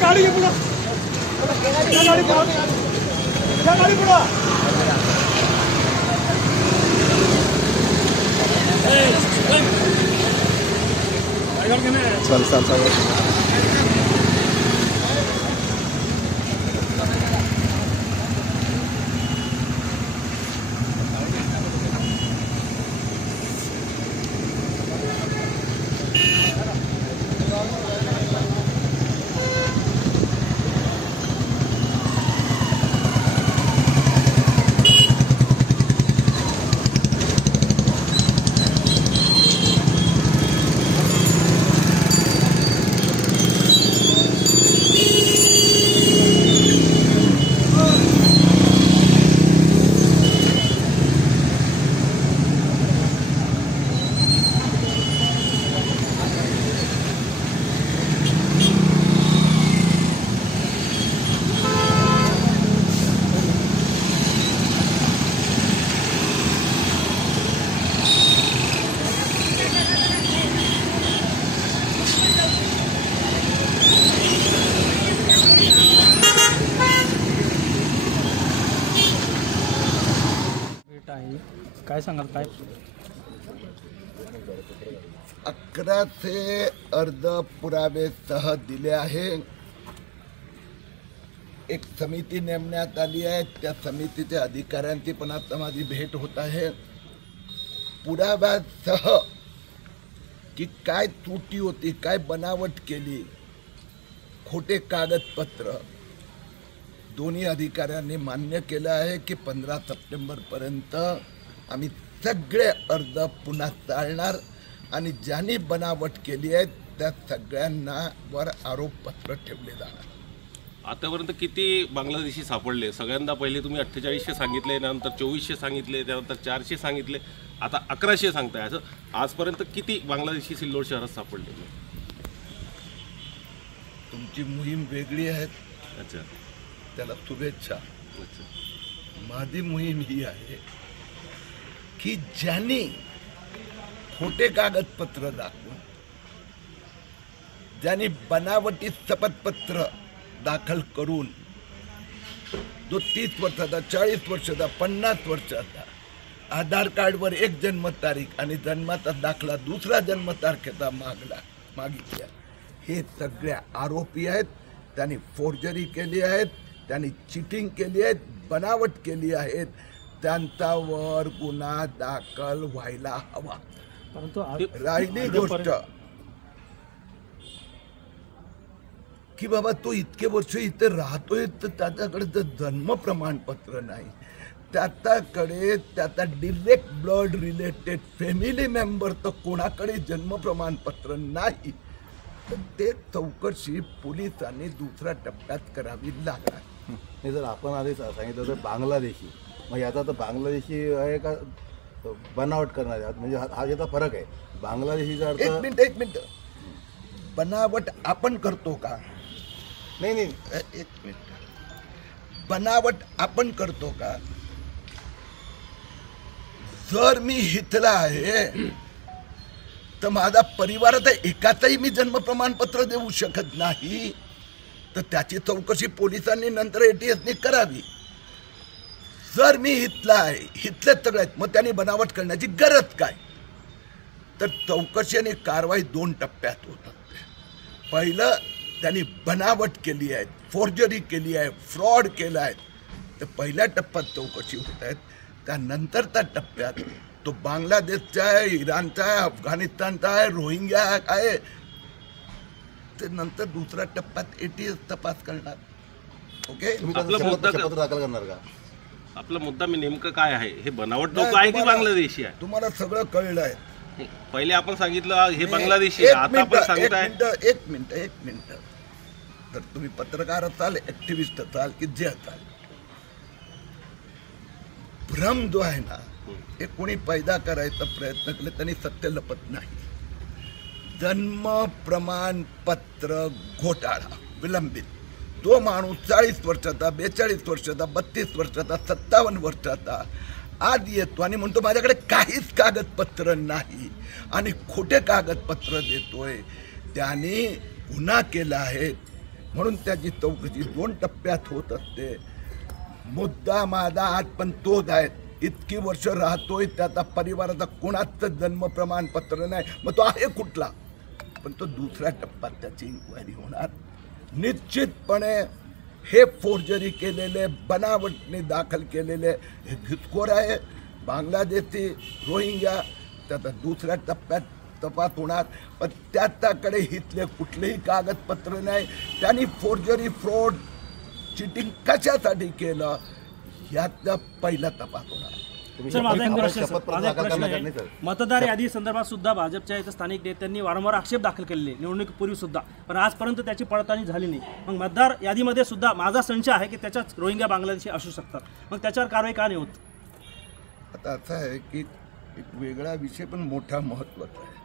गाड़ी पुढे चल चल चल काय सांगाल काय 11 अर्ज पुरावे सह दिले आहे। एक समिती नेमण्यात आली आहे, त्या समितीच्या अधिकाऱ्यांची पण आता माझी भेट होत आहे। पुराव्यासह की काय त्रुटी होती, काय बनावट केली, खोटे कागदपत्र दोन्ही अधिकाऱ्यांनी मान्य केलं आहे की 15 सप्टेंबर पर्यंत आम्ही सगळे अर्ज पुन्हा चालणार आणि ज्यांनी बनावट केली आहे त्या सगळ्यांना वर आरोपपत्र ठेवले जाणार। आतापर्यंत किती बांगलादेशी सापडले? सगळ्यांदा पहिले तुम्ही 4800 सांगितले, नंतर 2400 सांगितले, त्यानंतर 400 सांगितले, आता 1100 सांगताय। असं आजपर्यंत किती बांगलादेशी सिल्लोड शहरात सापडले? तुमची मोहीम वेगळी आहे। अच्छा, त्याला शुभेच्छा। अच्छा, माझी मोहीम ही आहे की ज्यांनी खोटे कागदपत्र दाखवून, ज्यांनी बनावटी शपथपत्र दाखल करून जो 30 वर्षाचा, 40 वर्षाचा, 50 वर्षाचा, आधार कार्डवर एक जन्मतारीख आणि जन्माचा दाखला दुसरा जन्मतारखेचा मागितल्या, हे सगळे आरोपी आहेत। त्यांनी फोर्जरी केली आहे, त्यांनी चिटिंग केली आहे, बनावट केली आहे, त्यांच्यावर गुन्हा दाखल व्हायला हवा। परंतु राहिली गोष्ट की बाबा तो इतके वर्ष इथे राहतोय तर त्याच्याकडे जर जन्म प्रमाणपत्र नाही, त्याच्याकडे त्याचा direct blood related family member तर कोणाकडे जन्म प्रमाणपत्र नाही, तर ते चौकशी पोलिसांनी दुसऱ्या टप्प्यात करावी लागणार। नाही, जर आपण आधी सांगितलं तर बांगलादेशी, मग याचा तर बांगलादेशी आहे का बनावट करणारे आहात? म्हणजे हा याचा फरक आहे। बांगलादेशीचा अर्थ एक मिनिट बनावट आपण करतो का? नाही, एक मिनिट, बनावट आपण करतो का? जर मी हितला आहे तर माझा परिवारात एकाचही मी जन्म प्रमाणपत्र देऊ शकत नाही, तर त्याची चौकशी पोलिसांनी नंतर ATSने करावी। जर मी हितला आहे, हितले सगळ्यात, मग त्यांनी बनावट करण्याची गरज काय? तर चौकशी आणि कारवाई 2 टप्प्यात होतात। पहिलं त्यांनी बनावट केली आहे, फोर्जरी केली आहे, फ्रॉड केला आहे, तर पहिल्या टप्प्यात चौकशी होत आहेत। त्यानंतरच्या टप्प्यात तो बांगलादेशचा आहे, इराणचा आहे, अफगाणिस्तानचा आहे, रोहिंग्या आहे, ते नंतर दुसऱ्या टप्प्यात ATS तपास करणार। ओके, शपथ दाखल करणार का? आपला मुद्दा मी नेमकं काय आहे? हे बनावट लोक आहे की बांगलादेशी आहे? तुम्हाला सगळं कळलं आहे। पहिले आपण सांगितलं हे बांगलादेशी, आता आपण सांगताय। एक मिनिट, तर तुम्ही पत्रकार असाल, ऍक्टिव्हिस्ट असाल की जे असाल, भ्रम जो आहे ना हे कोणी पैदा करायचा प्रयत्न केला त्यांनी सत्य लपत नाही. जन्म प्रमाणपत्र घोटाळा विलंबित, तो माणूस 40 वर्षाचा, 42 वर्षाचा, 32 वर्षाचा, 57 वर्षाचा आज येतो आणि म्हणतो माझ्याकडे काहीच कागदपत्र नाही आणि खोटे कागदपत्र देतोय. त्याने गुन्हा केला आहे म्हणून त्याची चौकशी 2 टप्प्यात होत असते. मुद्दा माझा आज पण तोच आहे. इतकी वर्ष राहतोय, त्याचा परिवाराचा कोणाचं जन्म प्रमाणपत्र नाही, मग तो आहे कुठला? पण तो दुसऱ्या टप्प्यात त्याची इन्क्वायरी होणार. निश्चितपणे हे फोर्जरी केलेले, बनावटने दाखल केलेले हे घुसखोर आहे, बांगलादेशी, रोहिंग्या. त्याचा दुसऱ्या टप्प्यात तपास होणार. पण त्याच्याकडे इथले कुठलेही कागदपत्र नाही. त्यांनी फोर्जरी, फ्रॉड, चिटिंग कशासाठी केलं याचा पहिला तपास होणार. सर, माझा एक प्रश्न शपथपत्र दाखल करणार नाही, आहे. सर. मतदार यादी संदर्भात सुद्धा भाजपच्या इथं स्थानिक नेत्यांनी वारंवार आक्षेप दाखल केलेले निवडणुकीपूर्वी सुद्धा, पण आजपर्यंत त्याची पडताळणी झाली नाही. मग मतदार यादीमध्ये सुद्धा माझा संशय आहे की त्याच्याच रोहिंग्या बांगलादेशी असू शकतात. मग त्याच्यावर कारवाई का नाही होत? आता असं आहे की एक वेगळा विषय पण मोठा महत्त्वाचा आहे.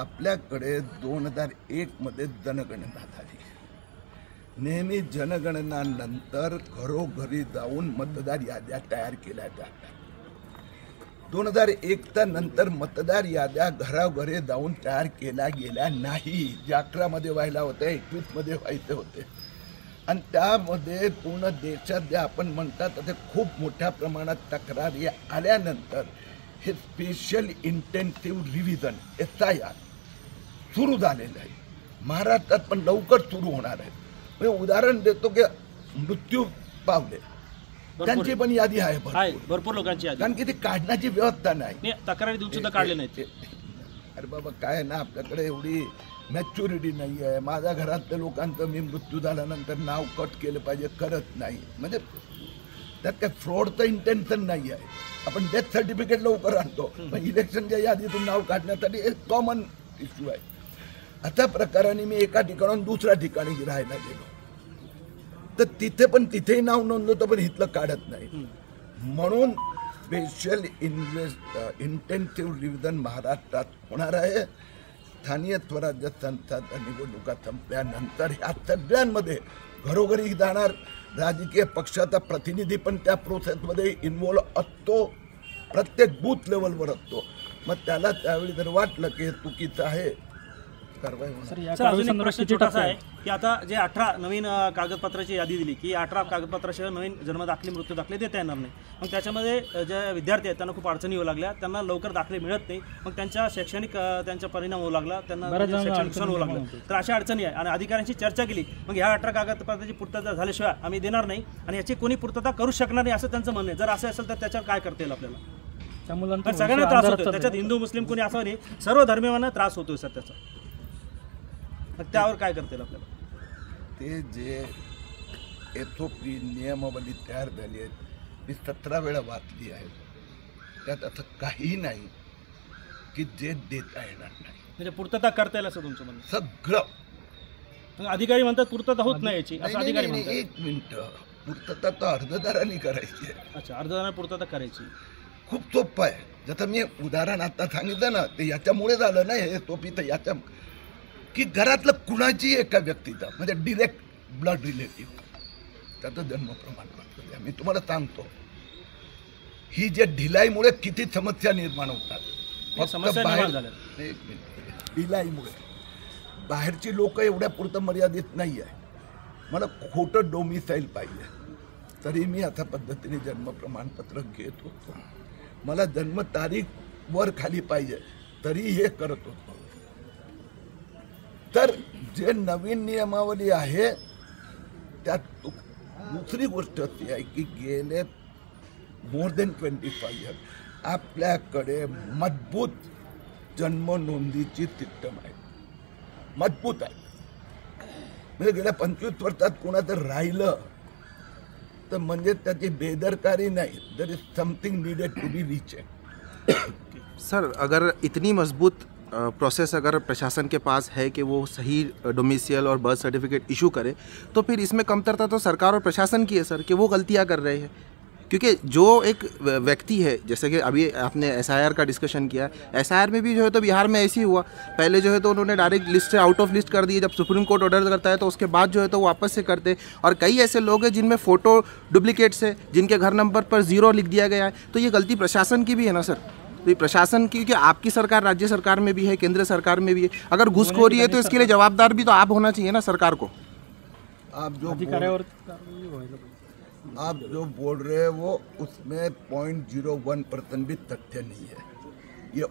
आपल्याकडे 2001 मध्ये जनगणना झाली. नेहमी जनगणनानंतर घरोघरी जाऊन मतदार याद्या तयार केल्या जातात. 2001च्या नंतर मतदार याद्या घरोघरी जाऊन तयार केल्या गेल्या नाही. जे 11 मध्ये व्हायला होते, 21 मध्ये व्हायचे होते. आणि त्यामध्ये पूर्ण देशात जे आपण म्हणतात ते खूप मोठ्या प्रमाणात तक्रारी आल्यानंतर हे स्पेशल इंटेन्सिव्ह रिव्हिजन SIR सुरू झालेलं आहे. महाराष्ट्रात पण लवकर सुरू होणार आहे. म्हणजे उदाहरण देतो की मृत्यू पावले त्यांची पण यादी आहे भरपूर लोकांची यादी, कारण की ती काढण्याची व्यवस्था नाही. तक्रारी देऊन सुद्धा काढले नाहीत. अरे बाबा काय आहे ना, आपल्याकडे एवढी मॅच्युरिटी नाही आहे. माझ्या घरातल्या लोकांचं मी मृत्यू झाल्यानंतर नाव कट केलं पाहिजे, करत नाही. म्हणजे त्यात काय फ्रॉडचं इंटेन्शन नाही आहे. आपण डेथ सर्टिफिकेट लवकर आणतो, पण इलेक्शनच्या यादीतून नाव काढण्यासाठी एक कॉमन इश्यू आहे. अशा प्रकाराने मी एका ठिकाणाहून दुसऱ्या ठिकाणी राहायला गेलो, तर तिथेही नाव नोंदवतो, पण इथलं काढत नाही. म्हणून स्पेशल इंटेन्सिव्ह रिव्हिजन महाराष्ट्रात होणार आहे. स्थानीय स्वराज्य संस्थांच्या निवडणुका संपल्यानंतर ह्या सगळ्यांमध्ये घरोघरी जाणार. राजकीय पक्षाचा प्रतिनिधी पण त्या प्रोसेसमध्ये इन्व्हॉल्व असतो, प्रत्येक बूथ लेवलवर असतो. मग त्याला त्यावेळी जर वाटलं की हे चुकीचं आहे, कारवाई होणार. सर, अजून एक प्रश्न छोटासा आहे की आता जे 18 नवीन कागदपत्राची यादी दिली की 18 कागदपत्राशिवाय नवीन जन्मदाखले, मृत्यू दाखले देता येणार नाही. मग त्याच्यामध्ये जे विद्यार्थी आहेत त्यांना खूप अडचणी येऊ लागल्या, त्यांना लवकर दाखले मिळत नाही. मग त्यांच्या शैक्षणिक त्यांचा परिणाम होऊ लागला, त्यांना शैक्षणिक नुकसान होऊ लागलं. तर अशा अडचणी आहे आणि अधिकाऱ्यांची चर्चा केली. मग ह्या 18 कागदपत्राची पूर्तता झाल्याशिवाय आम्ही देणार नाही आणि याची कोणी पूर्तता करू शकणार नाही असं त्यांचं म्हणणं आहे. जर असं असेल तर त्याच्यावर काय करता येईल आपल्याला? तर सगळ्यांना त्रास होतो त्याच्यात, हिंदू मुस्लिम कोणी असं नाही, सर्व धर्मीयांना त्रास होतोय सर त्याचा. मग त्यावर काय करता येईल आपल्याला? ते जे SOP नियमावली तयार झाली आहे ती 17 वेळा वाचली आहे. त्यात असं काही नाही की जे देता येणार नाही. म्हणजे पूर्तता करता येईल असं तुमचं म्हणणं? सगळं. मग अधिकारी म्हणतात पूर्तता होत नाही याची, असं अधिकारी नाही, म्हणतात. एक मिनिट, पूर्तता तर अर्जदारांनी करायची आहे. अच्छा, अर्जदारांना पूर्तता करायची. खूप सोपं आहे. जसं मी उदाहरण आता सांगितलं ना, ते याच्यामुळे झालं ना हे SOP. तर याच्या की घरातलं कुणाची एका व्यक्तीचा म्हणजे डिरेक्ट ब्लड रिलेटिव्ह त्याचं जन्म प्रमाणपत्र. मी तुम्हाला सांगतो ही जे ढिलाईमुळे किती समस्या निर्माण होतात. समस्या निर्माण झाल्या. एक मिनिट, ढिलाईमुळे बाहेरची लोक एवढ्या पुरतं मर्यादित नाही आहे. मला खोटं डोमिसाईल पाहिजे तरी मी अशा पद्धतीने जन्म प्रमाणपत्र घेत होतो. मला जन्मतारीख वर खाली पाहिजे तरी हे करत होतो. तर जे नवीन नियमावली आहे त्यात दुसरी गोष्ट अशी आहे की गेले मोर देन 25 इयर्स आपल्याकडे मजबूत जन्म नोंदीची सिस्टम आहे. मजबूत आहे. म्हणजे गेल्या 25 वर्षात कोणाचं राहिलं तर म्हणजे त्याची बेदरकारी नाही. There is something needed to be reached. Sir, अगर इतनी मजबूत प्रोसेस अगर प्रशासन के पास है कि वो सही डोमिसाइल और बर्थ सर्टिफिकेट इशू करे, तो फिर इसमें कमतरता तो सरकार और प्रशासन की है सर कि वो गलतियां कर रहे हैं. क्योंकि जो एक व्यक्ति है, जैसे कि अभी आपने एसआईआर का डिस्कशन किया, एसआईआर में भी जो है तो बिहार में ऐसे ही हुआ। पहले जो है तो उन्होंने direct list say out of list कर दिए, जब सुप्रीम कोर्ट ऑर्डर करता है तो उसके बाद जो है तो वापस से करते। और कई ऐसे लोग हैं जिनमें फ़ोटो डुप्लीकेट्स है, जिनके घर नंबर पर 0 लिख दिया गया है। तो ये गलती प्रशासन की भी है ना सर? तो ये प्रशासन की, क्योंकि आपकी सरकार राज्य सरकार में भी है, केंद्र सरकार में भी है। अगर घूसखोरी है तो इसके लिए जवाबदार भी तो आप होना चाहिए ना सरकार को। आप जो बोल रहे हैं वो उसमें 0.01% भी तथ्य नहीं है। ये